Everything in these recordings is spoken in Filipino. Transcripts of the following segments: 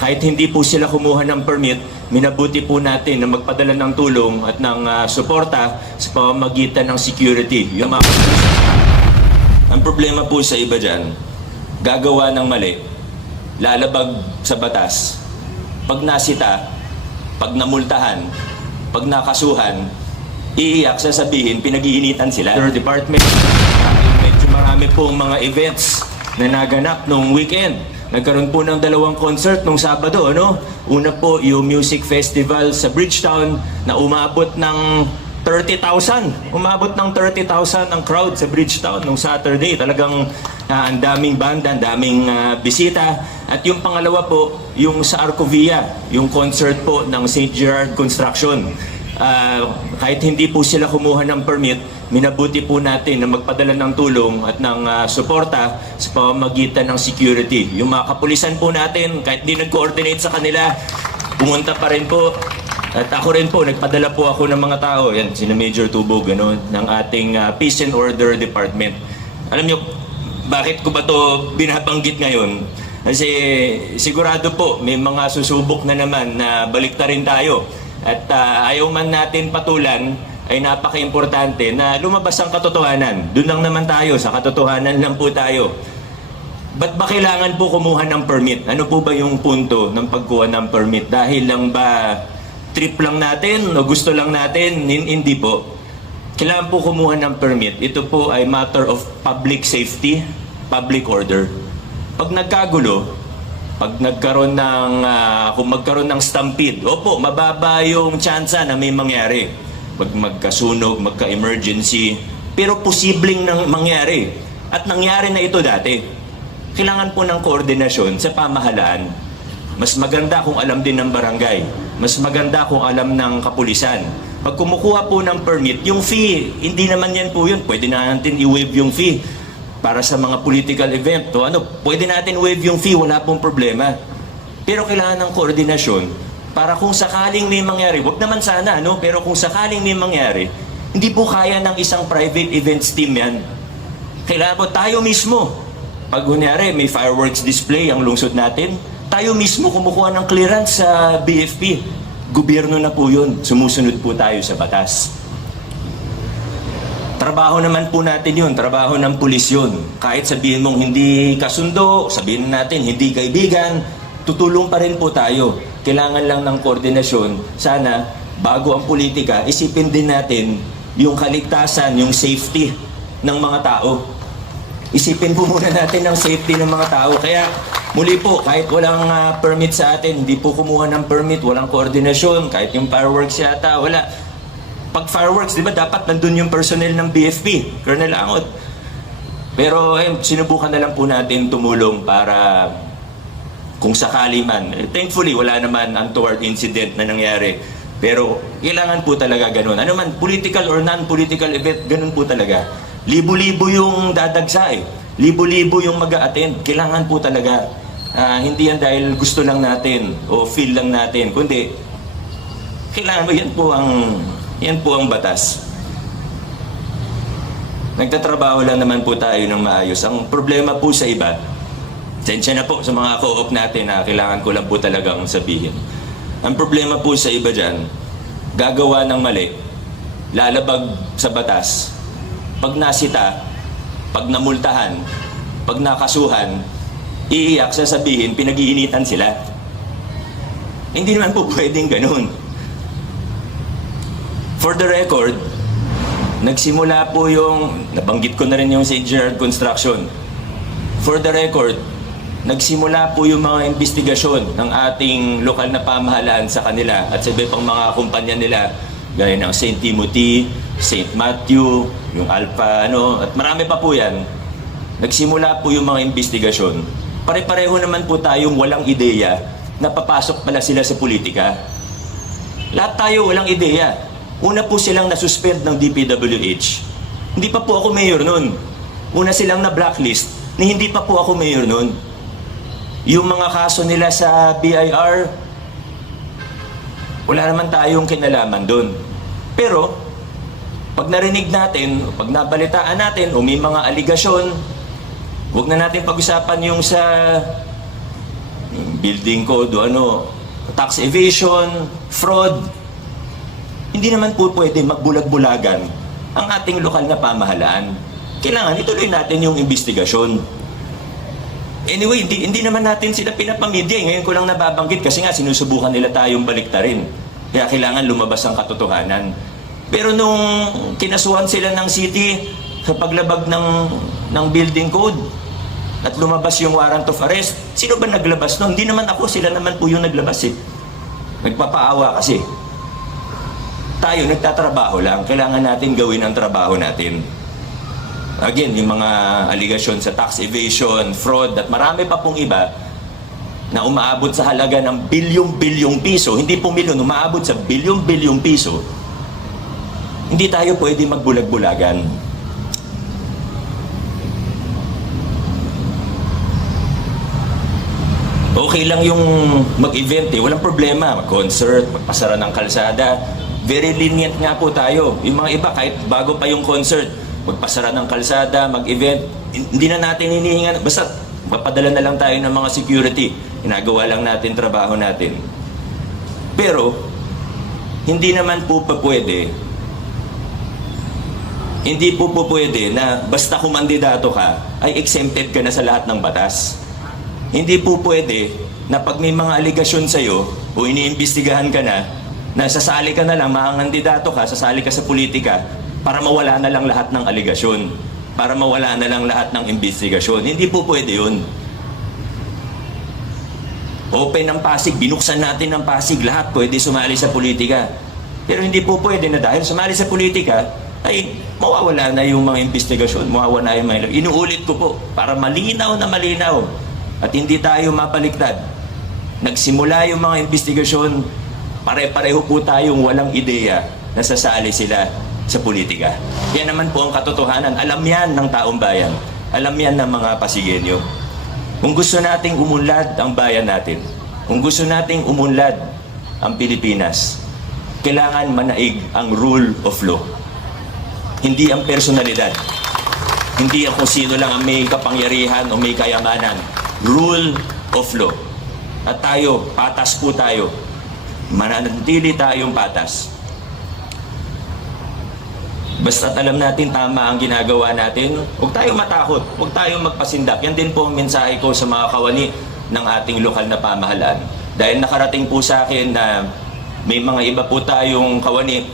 Kahit hindi po sila kumuha ng permit, minabuti po natin na magpadala ng tulong at ng suporta sa pamamagitan ng security. Ang problema po sa iba dyan, gagawa ng mali, lalabag sa batas, pag nasita, pag namultahan, pag nakasuhan, iiyak, sasabihin, pinag-iinitan sila. Their department, medyo marami pong mga events na naganap nung weekend. Nagkaroon po ng 2 concert nung Sabado, ano? Una po, yung music festival sa Bridgetown na umabot ng 30,000. Umabot ng 30,000 ang crowd sa Bridgetown nung Saturday. Talagang ang daming banda, ang daming bisita. At yung pangalawa po, yung sa Arcovia, yung concert po ng St. Gerard Construction. Kahit hindi po sila kumuha ng permit, minabuti po natin na magpadala ng tulong at ng suporta sa pamamagitan ng security. Yung mga kapulisan po natin, kahit di nag-coordinate sa kanila, pumunta pa rin po. At ako rin po, nagpadala po ako ng mga tao, yan, sina Major Tubog, ano, ng ating Peace and Order Department. Alam nyo, bakit ko ba to binabanggit ngayon? Kasi sigurado po, may mga susubok na naman na baliktarin tayo. At ayaw man natin patulan, ay napaka-importante na lumabas ang katotohanan. Doon lang naman tayo, sa katotohanan lang po tayo. Ba't ba kailangan po kumuha ng permit? Ano po ba yung punto ng pagkuha ng permit? Dahil lang ba trip lang natin o gusto lang natin? Hindi po. Kailangan po kumuha ng permit. Ito po ay matter of public safety, public order. Pag nagkagulo, pag nagkaroon ng, kung magkaroon ng stampede, opo, mababa yung tsansa na may mangyari. Pag magkasunog, magka-emergency, pero posibleng nang mangyari. At nangyari na ito dati. Kailangan po ng koordinasyon sa pamahalaan. Mas maganda kung alam din ng barangay. Mas maganda kung alam ng kapulisan. Pag kumukuha po ng permit, yung fee, hindi naman yan po yun. Pwede na natin i-waive yung fee para sa mga political event. O ano, pwede natin waive yung fee, wala pong problema. Pero kailangan ng koordinasyon para kung sakaling may mangyari, wag naman sana, no? Pero kung sakaling may mangyari, hindi po kaya ng isang private events team yan. Kailangan po tayo mismo. Pag kunyari, may fireworks display ang lungsod natin, tayo mismo kumukuha ng clearance sa BFP. Gobyerno na po yun. Sumusunod po tayo sa batas. Trabaho naman po natin yun. Trabaho ng pulis yun. Kahit sabihin mong hindi kasundo, sabihin natin hindi kaibigan, tutulong pa rin po tayo. Kailangan lang ng koordinasyon. Sana, bago ang politika, isipin din natin yung kaligtasan, yung safety ng mga tao. Isipin po muna natin ang safety ng mga tao. Kaya, muli po, kahit walang permit sa atin, hindi po kumuha ng permit, walang koordinasyon, kahit yung fireworks yata, wala. Pag fireworks, di ba, dapat nandun yung personnel ng BFP, Colonel Angot. Pero, sinubukan na lang po natin tumulong para kung sakali man. Thankfully, wala naman untoward incident na nangyari. Pero, kailangan po talaga ganun. Ano man, political or non-political event, ganun po talaga. Libo-libo yung dadagsa eh. Libo-libo yung mag-a-attend. Kailangan po talaga. Hindi yan dahil gusto lang natin o feel lang natin. Kundi, kailangan mo, yan po ang batas. Nagtatrabaho lang naman po tayo ng maayos. Ang problema po sa iba, sensya na po sa mga co-op natin na kailangan ko lang po talagang sabihin. Ang problema po sa iba dyan, gagawa ng mali, lalabag sa batas, pag nasita, pag namultahan, pag nakasuhan, iiyak, sasabihin, pinag-iinitan sila. Hindi naman po pwedeng ganun. For the record, nagsimula po yung, nabanggit ko na rin yung St. Gerard Construction. For the record, nagsimula po yung mga investigasyon ng ating lokal na pamahalaan sa kanila at sa iba pang mga kumpanya nila gaya ng St. Timothy, St. Matthew, yung Alpha, at marami pa po yan. Nagsimula po yung mga investigasyon. Pare-pareho naman po tayong walang ideya na papasok pala sila sa politika. Lahat tayo walang ideya. Una po silang nasuspend ng DPWH. Hindi pa po ako mayor nun. Una silang na-blacklist ni hindi pa po ako mayor nun. Yung mga kaso nila sa BIR, wala naman tayong kinalaman doon. Pero, pag narinig natin, pag nabalitaan natin, o may mga aligasyon, huwag na natin pag-usapan yung sa building code o ano, tax evasion, fraud. Hindi naman po pwede magbulag-bulagan ang ating lokal na pamahalaan. Kailangan ituloy natin yung investigasyon. Anyway, hindi naman natin sila pinapamedya. Ngayon ko lang nababanggit kasi nga sinusubukan nila tayong baliktarin. Kaya kailangan lumabas ang katotohanan. Pero nung kinasuhan sila ng city sa paglabag ng building code at lumabas yung warrant of arrest, sino ba naglabas nun? Hindi naman ako, sila naman po yung naglabas eh. Nagpapaawa kasi. Tayo nagtatrabaho lang, kailangan natin gawin ang trabaho natin. Again, yung mga aligasyon sa tax evasion, fraud, at marami pa pong iba na umaabot sa halaga ng bilyong-bilyong piso, hindi po milyon, umaabot sa bilyong-bilyong piso, hindi tayo pwede magbulag-bulagan. Okay lang yung mag-event eh, walang problema, mag-concert, magpasara ng kalsada. Very lenient nga po tayo. Yung mga iba, kahit bago pa yung concert, magpasara ng kalsada, mag-event, hindi na natin hinihingan. Basta, mapadala na lang tayo ng mga security. Ginagawa lang natin trabaho natin. Pero, hindi naman po pa pwede, hindi po pwede na basta kumandidato ka, ay exempted ka na sa lahat ng batas. Hindi po pwede na pag may mga aligasyon sa'yo o iniimbestigahan ka na sasali ka na lang, makandidato ka, sasali ka sa politika para mawala na lang lahat ng aligasyon, para mawala na lang lahat ng investigasyon. Hindi po pwede yun. Open ang Pasig, binuksan natin ang Pasig, lahat pwede sumali sa politika. Pero hindi po pwede na dahil sumali sa politika, ay mawawala na yung mga investigasyon, mawawala na yung mga... Inuulit ko po, para malinaw na malinaw at hindi tayo mapaliktad. Nagsimula yung mga investigasyon, pare-pareho po tayong walang ideya na sasali sila sa politika. Yan naman po ang katotohanan. Alam yan ng taong bayan. Alam yan ng mga Pasigenyo. Kung gusto nating umunlad ang bayan natin, kung gusto nating umunlad ang Pilipinas, kailangan manaig ang rule of law. Hindi ang personalidad. Hindi ang kung sino lang ang may kapangyarihan o may kayamanan. Rule of law. At tayo, patas po tayo. Mananatili tayong patas. Basta't alam natin tama ang ginagawa natin, huwag tayong matakot, huwag tayong magpasindak. Yan din po ang mensahe ko sa mga kawani ng ating lokal na pamahalaan. Dahil nakarating po sa akin na may mga iba po tayong kawani,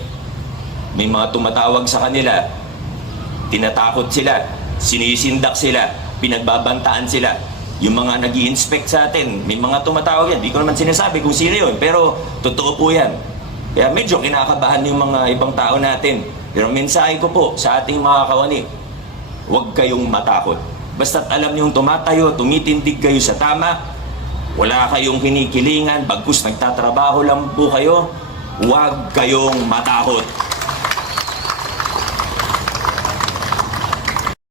may mga tumatawag sa kanila, tinatakot sila, sinisindak sila, pinagbabantaan sila. Yung mga nag-i-inspect sa atin, may mga tumatawag yan. Di ko naman sinasabi kung sino yun, pero totoo po yan. Kaya medyo kinakabahan yung mga ibang tao natin. Pero mensahe ko po sa ating mga kawani, huwag kayong matakot. Basta't alam niyong tumatayo, tumitindig kayo sa tama, wala kayong kinikilingan, bagkus nagtatrabaho lang po kayo, huwag kayong matakot.